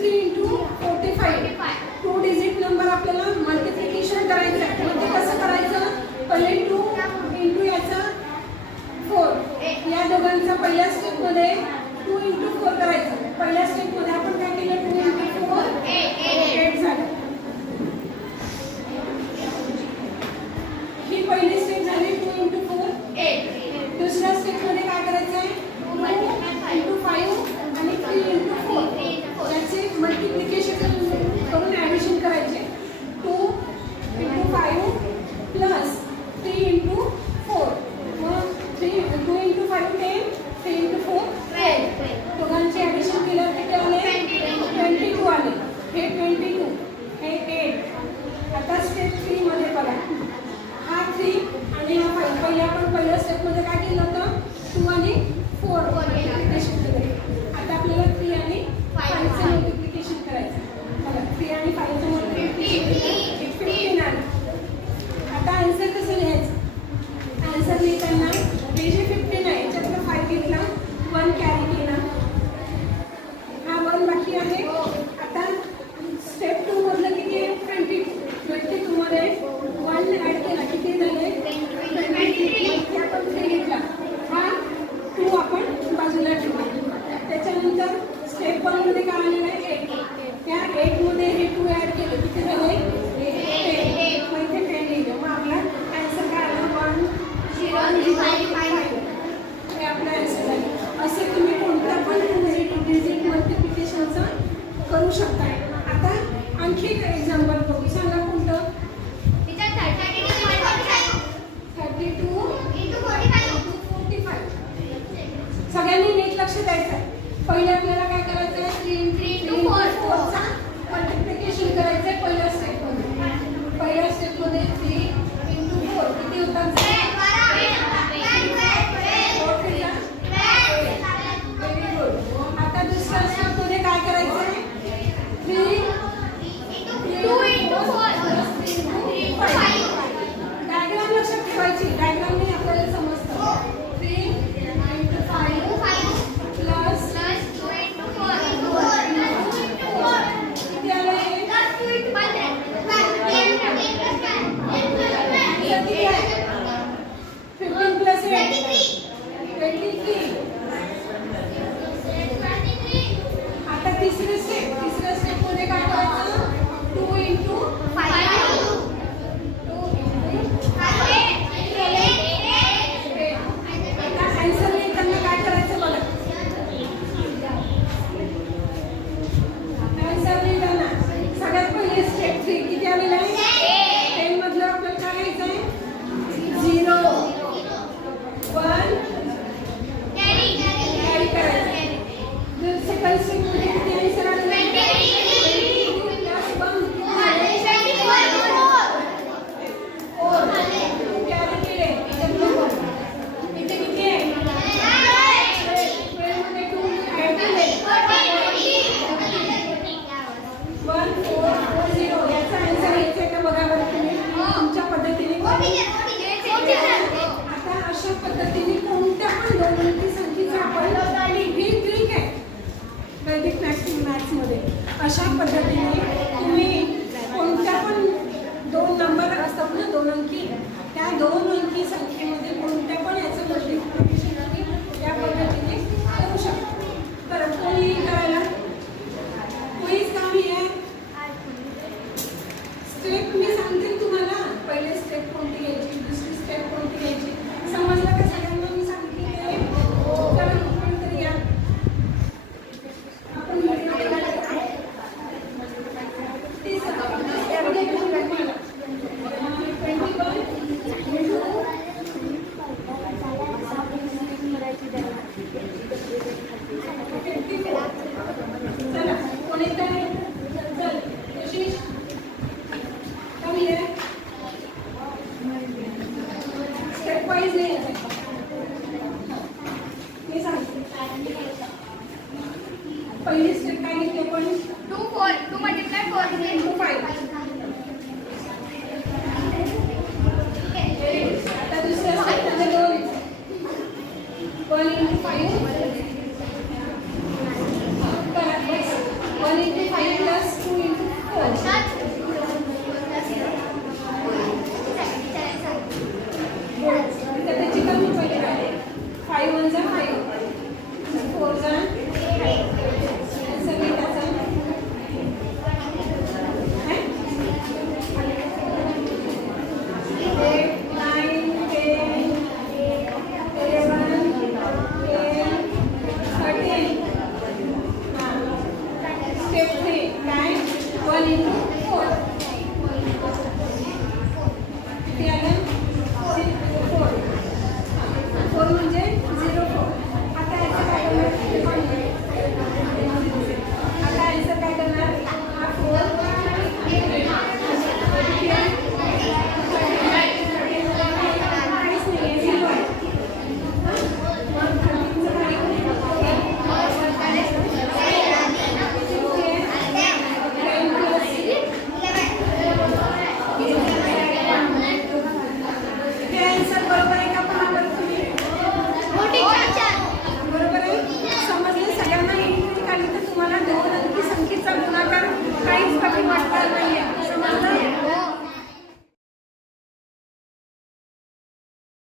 3 into आणखी एक example बघू. सांगा कोणतं? थर्टी टू सगळ्यांनी नीट लक्ष द्यायचं आहे पहिले आपल्याला काय करायचं आहे थ्री थ्री टू फोर फोरचा मल्टिप्लिकेशन करायचं आहे पहिल्या स्टेपमध्ये पहिल्या स्टेपमध्ये थ्री इंटू फोर किती होतात असतील मॅथ्समध्ये अशा पद्धतीने तुम्ही कोणत्या पण दोन नंबर असतात ना दोन अंकी त्या दोन अंकी संख्येमध्ये कोणत्या पण याचं मल्टिप्लाय